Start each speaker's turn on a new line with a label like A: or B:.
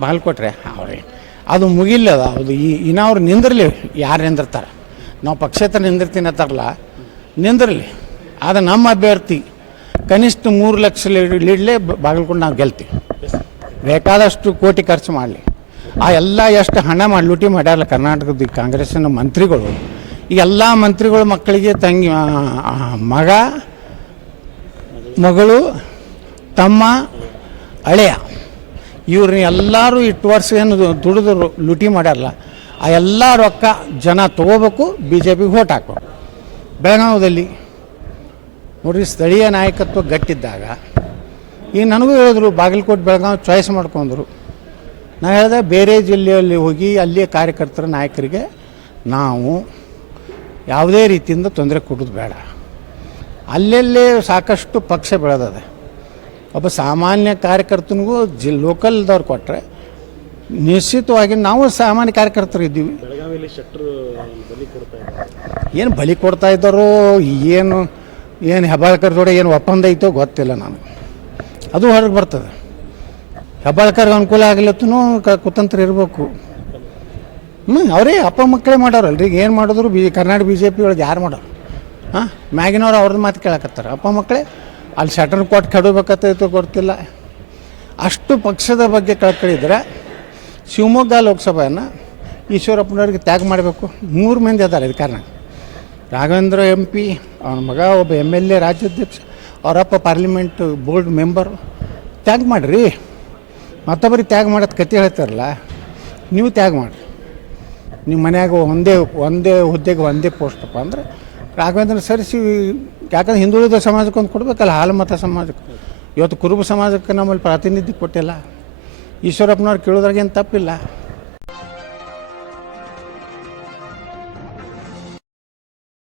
A: ಬಾಗಲಕೋಟ್ರೆ ಅವ್ರಿಗೆ ಅದು ಮುಗಿಲ್ಲದ ಅದು ಈ ಇನ್ನ ಅವ್ರು ನಿಂದಿರಲಿ, ಯಾರು ನಿಂದಿರ್ತಾರೆ? ನಾವು ಪಕ್ಷೇತರ ನಿಂದಿರ್ತೀನಿ ಅಂತಾರಲ್ಲ, ನಿಂದಿರಲಿ. ಆದರೆ ನಮ್ಮ ಅಭ್ಯರ್ಥಿ ಕನಿಷ್ಠ ಮೂರು ಲಕ್ಷ ಲೀಡ್- ಲೀಡ್ಲೇ ಬಾಗಲಕೋಟೆ ನಾವು ಗೆಲ್ತೀವಿ. ಬೇಕಾದಷ್ಟು ಕೋಟಿ ಖರ್ಚು ಮಾಡಲಿ. ಆ ಎಲ್ಲ ಎಷ್ಟು ಹಣ ಮಾಡಿ, ಲೂಟಿ ಮಾಡ್ಯಾರಲ್ಲ ಕರ್ನಾಟಕದ ಕಾಂಗ್ರೆಸ್ಸಿನ ಮಂತ್ರಿಗಳು, ಈ ಎಲ್ಲ ಮಂತ್ರಿಗಳು ಮಕ್ಕಳಿಗೆ ತಂಗಿ ಮಗ, ಮಗಳು, ತಮ್ಮ, ಹಳೆಯ. ಇವ್ರನ್ನ ಎಲ್ಲರೂ ಇಟ್ಟು ವರ್ಷ ಏನು ದುಡಿದು ಲೂಟಿ ಮಾಡಲ್ಲ ಆ ಎಲ್ಲ ರೊಕ್ಕ ಜನ ತಗೋಬೇಕು ಬಿ ಜೆ ಪಿಗೆ ಓಟ್ ಹಾಕಬೇಕು ಬೆಳಗಾವದಲ್ಲಿ ನೋಡ್ರಿ ಸ್ಥಳೀಯ ನಾಯಕತ್ವ ಗಟ್ಟಿದ್ದಾಗ, ಈ ನನಗೂ ಹೇಳಿದ್ರು, ಬಾಗಲಕೋಟೆ, ಬೆಳಗಾವಿ ಚಾಯ್ಸ್ ಮಾಡ್ಕೊಂಡ್ರು. ನಾನು ಹೇಳಿದೆ, ಬೇರೆ ಜಿಲ್ಲೆಯಲ್ಲಿ ಹೋಗಿ ಅಲ್ಲಿಯ ಕಾರ್ಯಕರ್ತರ ನಾಯಕರಿಗೆ ನಾವು ಯಾವುದೇ ರೀತಿಯಿಂದ ತೊಂದರೆ ಕೊಡೋದು ಬೇಡ. ಅಲ್ಲೆಲ್ಲೇ ಸಾಕಷ್ಟು ಪಕ್ಷ ಬೆಳೆದದೆ. ಒಬ್ಬ ಸಾಮಾನ್ಯ ಕಾರ್ಯಕರ್ತನಿಗೂ ಜಿ ಲೋಕಲ್ದವ್ರು ಕೊಟ್ಟರೆ ನಿಶ್ಚಿತವಾಗಿ ನಾವು ಸಾಮಾನ್ಯ ಕಾರ್ಯಕರ್ತರು ಇದ್ದೀವಿ. ಏನು ಬಲಿ ಕೊಡ್ತಾ ಇದ್ದಾರೋ ಏನು ಏನು ಹೆಬ್ಬಾಳ್ಕರ್ ಜೋಡಿ ಏನು ಒಪ್ಪಂದ ಐತೋ ಗೊತ್ತಿಲ್ಲ ನಾನು ಅದು ಹೊರಗೆ ಬರ್ತದೆ. ಹೆಬ್ಬಾಳ್ಕರ್ಗೆ ಅನುಕೂಲ ಆಗಲತ್ತೂ ಕ ಕುತಂತ್ರ ಇರಬೇಕು. ಹ್ಞೂ ಅವರೇ ಅಪ್ಪ ಮಕ್ಕಳೇ ಮಾಡೋರಲ್ರಿ. ಈಗ ಏನು ಮಾಡಿದ್ರು B Karnataka B J P ಒಳಗೆ ಯಾರು ಮಾಡೋರು? ಹಾಂ ಮ್ಯಾಗಿನವ್ರು ಅವ್ರದ್ದು ಮಾತು ಕೇಳಕತ್ತಾರೆ. ಅಪ್ಪ ಮಕ್ಕಳೇ ಅಲ್ಲಿ ಶಟರ್ ಕೊಟ್ಟು ಕೆಡಬೇಕತ್ತೈತೋ ಗೊತ್ತಿಲ್ಲ. ಅಷ್ಟು ಪಕ್ಷದ ಬಗ್ಗೆ ಕಳ್ಕಳಿದ್ರೆ ಶಿವಮೊಗ್ಗ ಲೋಕಸಭೆಯನ್ನು ಈಶ್ವರಪ್ಪನವ್ರಿಗೆ ತ್ಯಾಗ ಮಾಡಬೇಕು. ಮೂರು ಮಂದಿ ಅದಾರೆ ಇದು ಕಾರಣ ರಾಘವೇಂದ್ರ ಎಂ ಪಿ ಅವನ ಮಗ, ಒಬ್ಬ ಎಂ ಎಲ್ ಎ ರಾಜ್ಯಾಧ್ಯಕ್ಷ, ಅವರಪ್ಪ ಪಾರ್ಲಿಮೆಂಟ್ ಬೋರ್ಡ್ ಮೆಂಬರು ತ್ಯಾಗ ಮಾಡಿರಿ. ಮತ್ತೊಬ್ಬರಿಗೆ ತ್ಯಾಗ ಮಾಡೋದು ಕತೆ ಹೇಳ್ತಾರಲ್ಲ, ನೀವು ತ್ಯಾಗ ಮಾಡಿರಿ. ನಿಮ್ಮ ಮನ್ಯಾಗ ಒಂದೇ ಒಂದೇ ಹುದ್ದೆಗೆ ಒಂದೇ ಪೋಸ್ಟಪ್ಪ ಅಂದ್ರೆ ರಾಘವೇಂದ್ರ ಸರಿಸಿ, ಯಾಕಂದ್ರೆ ಹಿಂದುಳಿದ ಸಮಾಜಕ್ಕೆ ಒಂದು ಕೊಡಬೇಕಲ್ಲ, ಹಾಲು ಮತ ಸಮಾಜಕ್ಕೆ. ಇವತ್ತು ಕುರುಬ ಸಮಾಜಕ್ಕೆ ನಮ್ಮಲ್ಲಿ ಪ್ರಾತಿನಿಧ್ಯ ಕೊಟ್ಟಿಲ್ಲ. ಈಶ್ವರಪ್ಪನವ್ರು ಕೇಳೋದ್ರಾಗೇನು ತಪ್ಪಿಲ್ಲ.